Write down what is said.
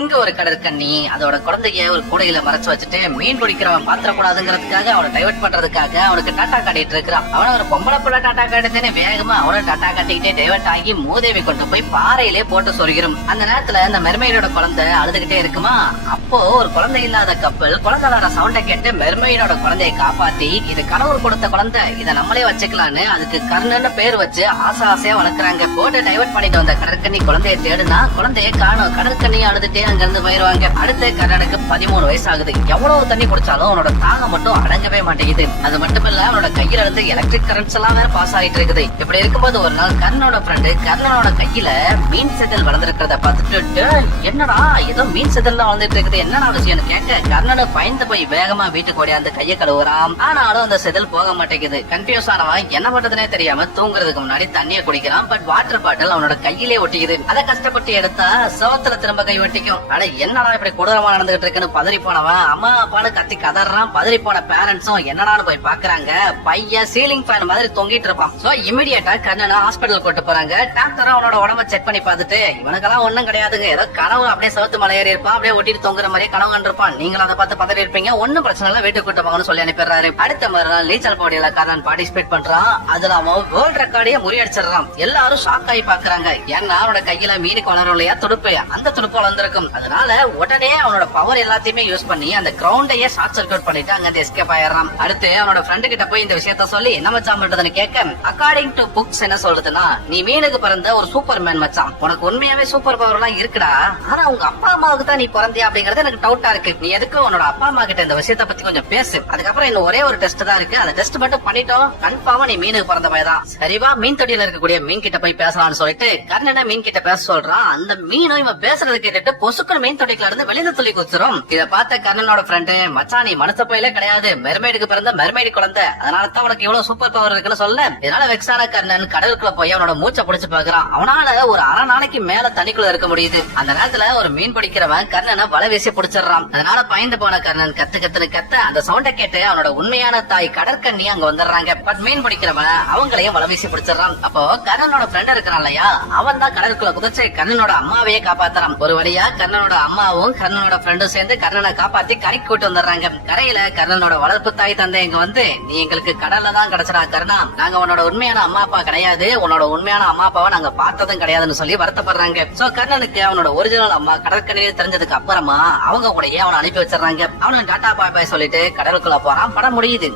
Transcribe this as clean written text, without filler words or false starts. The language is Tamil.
இங்க ஒரு கடற்கண்ணி அதோட குழந்தைய ஒரு கூடையில மறைச்சு வச்சுட்டு மீன் பிடிக்கிறவன் பாத்திரக்கூடாதுங்கிறதுக்காக அவனை டைவர்ட் பண்றதுக்காக அவனுக்கு டாட்டா காட்டிட்டு இருக்கிறான். அவன ஒரு பொம்பளை புள்ள டாட்டா காட்டுன்னு வேகமா அவனை டாட்டா காட்டிக்கிட்டே டைவர்ட் ஆகி மூதேவி கொண்டு போய் பாறையிலே போட்டு சொருகிரும். அந்த நேரத்துல இந்த மெர்மெய்டோட குழந்தை அழுதுகிட்டே இருக்குமா. அப்போ ஒரு குழந்தை இல்லாத கப்பல் குழந்தையோட சவுண்ட கேட்டு மெர்மெய்டோட குழந்தையை காப்பாத்தி இது கடவுள் கொடுத்த குழந்தை, இதை நம்மளே வச்சுக்கலான்னு அதுக்கு கர்ணன்னு பேர் வச்சு ஆசையா வளர்க்குறாங்க. போட்டு டைவர்ட் பண்ணிட்டு வந்த கடற்கண்ணி குழந்தைய தேடுனா குழந்தைய காணும். கடற்கண்ணி அழுதுட்டே அங்க இருந்து போயிருவாங்க. அடுத்து கர்ணனுக்கு 13 வயசு ஆகுது. எவ்வளவு தண்ணி குடிச்சாலும் அவனோட தாகம் மட்டும் அடங்கவே மாட்டேங்குது. அது மட்டும் இல்ல அவனோட கையில இருந்து எலக்ட்ரிக் கரண்ட்ஸ் எல்லாம் வேற பாஸ் ஆயிட்டு இருக்குது. இப்படி இருக்கும்போது ஒரு நாள் கர்ணனோட ஃப்ரெண்டு கர்ணனோட கையில மீன் செதில் வளர்ந்துருக்கிறத பார்த்துட்டு, என்னடா ஏதோ மீன் செதில் வளர்ந்துட்டு இருக்குது, என்னடா விஷயம் கேட்க கர்ணனு பயந்து போய் வேகமா வீட்டுக்கு ஓடியாந்து கைய கழுவுறான். ஆனாலும் அந்த செதில் போக மாட்டேங்குது. கன்ஃபியூஸ் ஆனவன் என்ன பண்றதுனே தெரியாம தூங்குறதுக்கு முன்னாடி தண்ணிய குடிக்கிறான். பட் வாட்டர் பாட்டில் அவனோட கையிலே ஒட்டிக்குது. அதை கஷ்டப்பட்டு எடுத்தா சவத்துல திரும்ப கை ஒட்டிக்கும். ஆனா என்னடா இப்படி கொடூரமா நடந்துகிட்டு இருக்குன்னு பதறி போனவன் அம்மா அப்பான்னு கத்தி கதறான். பதறி போன பேரண்ட்ஸும் என்னடான்னு போய் பாக்குறாங்க. பையன் சீலிங் ஃபேன் மாதிரி தொங்கிட்டு இருப்பான். சோ இமிடியேட்டா கர்ணனை ஹாஸ்பிட்டல் கூட்டு போறாங்க. டாக்டர் அவனோட உடம்ப செக் பண்ணி பார்த்துட்டு இவனுக்கெல்லாம் ஒண்ணும் கிடையாதுங்க, ஏதோ கனவு அப்படியே சவத்து மலை ஏறி இருப்பான், அப்படியே ஒட்டிட்டு தொங்குற மாதிரியே கனவு கண்டிருப்பான், நீங்களும் அதை பார்த்து பதறி இருப்பீங்க, ஒன்னும் பிரச்சனை இல்ல வீட்டுக்கு கூட்டு போங்கன்னு சொல்லி அனுப்பிடுறாரு. அடுத்த மறுநாள் நீச்சல் போட்டியில கர்ணன் பார்ட்டிசிபேட் பண்றான். அதுல அவன் வேர்ல்ட் ரெக்கார்டையே முறியடிச்சிடறான். எல்லாரும் ஷாக் ஆகி பாக்குறாங்க. ஏன்னா அவனோட கையில மீனுக்கு வளரும் இல்லையா துடுப்பு, அந்த துடுப்பு வளர்ந்திருக்கும். அதனால உடனே அவனோட பவர் எல்லாத்தையுமே யூஸ் பண்ணி அந்த கிரவுண்டையே ஷார்ட் சர்க்யூட் பண்ணிட்டு அங்க இருந்து எஸ்கேப் ஆயிடுறான். அடுத்து அவனோட ஃப்ரெண்டு கிட்ட போய் இந்த விஷயத்த சொல்லி என்ன மச்சான் பண்றதுன்னு கேட்க, அக்கார்டிங் டு புக்ஸ் என்ன சொல்றதுன்னா, நீ மீனுக்கு பிறந்த ஒரு சூப்பர் மேன் மச்சான், உனக்கு உண்மையாவே சூப்பர் பவர் எல்லாம் இருக்குடா, ஆனா உங்க அப்பா அம்மாவுக்கு தான் நீ பிறந்தியா அப்படிங்கறது எனக்கு டவுட்டா இருக்கு. நீ எதுக்கு உன்னோட அப்பா அம்மா கிட்ட இந்த விஷயத்த பத்தி கொஞ்சம் பேசு. அதுக்கப்புறம் இன்னும் ஒரே ஒரு டெஸ்ட் தான் இருக்கு, அந்த டெஸ்ட் மட்டும் பண்ணிட்டோம் கன்ஃபார்மா நீ மீனுக்கு பிறந்த பையதான். சரிவா மீன் தொட்டியில இருக்கக்கூடிய மீன் கிட்ட போய் பேசலாம்னு சொல்லிட்டு கர்ணனை மீன் கிட்ட பேச சொல்றான். அந்த மீனும் இவன் பேசுறது கேட்டுட்டு பொசுக்குன்னு மீன் தொட்டிக்குள்ள இருந்து வெளியில துள்ளி குதிச்சிரும். இத பார்த்த கர்ணனோட ஃப்ரெண்டு, மச்சான் நீ மனச பையில கிடையாது, மெர்மைடுக்கு பிறந்த மெர்மைடு குழந்தை, அதனாலதான் உனக்கு இவ்வளவு சூப்பர் பவர் இருக்குன்னு சொல்ல, இதனால வெக்ஸான கர்ணன் கடலுக்குள்ள போய் அவனோட மூச்சை பிடிச்சு பாக்குறான். அவனால ஒரு அரை நாளைக்கு மேல தண்ணிக்குள்ள இருக்க முடியுது. அந்த நேரத்துல ஒரு மீன் பிடிக்கிறவன் கர்ணனை வலை வீசி பிடிச்சிடறான். அதனால பயந்து போன கர்ணன் கத்து கத்துன்னு கத்த அந்த சவுண்ட கேட்டு அவனோட உண்மையான தாய் கடற்கண்ணி அங்க வந்துடுறாங்க. பட் மீன் பிடிக்கிறவன் அவங்களையும் வலை வீசி பிடிச்சிடறான். அப்போ கர்ணனோட ஃப்ரெண்ட் இருக்கிறான் இல்லையா, அவன் தான் கடலுக்குள்ள குதிச்சு கர்ணனோட அம்மாவையே காப்பாத்துறான். ஒரு வழியா கர்ணனோட அம்மாவும் கர்ணனோட ஃப்ரெண்டும் சேர்ந்து கர்ணனை காப்பாத்தி கரைக்கு கூட்டு வந்துடுறாங்க. கரையில கர்ணனோட வளர்ப்பு தாய் தந்தை இங்க வந்து, நீ எங்களுக்கு கடல்ல தான் கிடைச்சடா கர்ணா, நாங்க உன்னோட உண்மையான அம்மா அப்பா கிடையாது, உன்னோட உண்மையான அம்மா அப்பாவை நாங்க பார்த்ததும் கிடையாதுன்னு சொல்லி வருத்தப்படுறாங்க. சோ கர்ணனுக்கு அவனோட ஒரிஜினல் அம்மா கடற்கரையில் தெரிஞ்சதுக்கு அப்புறமா அவங்க கூடயே அவனை அனுப்பி வச்சிடறாங்க. அவனு டாட்டா பாய் பாய் சொல்லிட்டு கடலுக்குள்ள போறான். படம் முடியுது.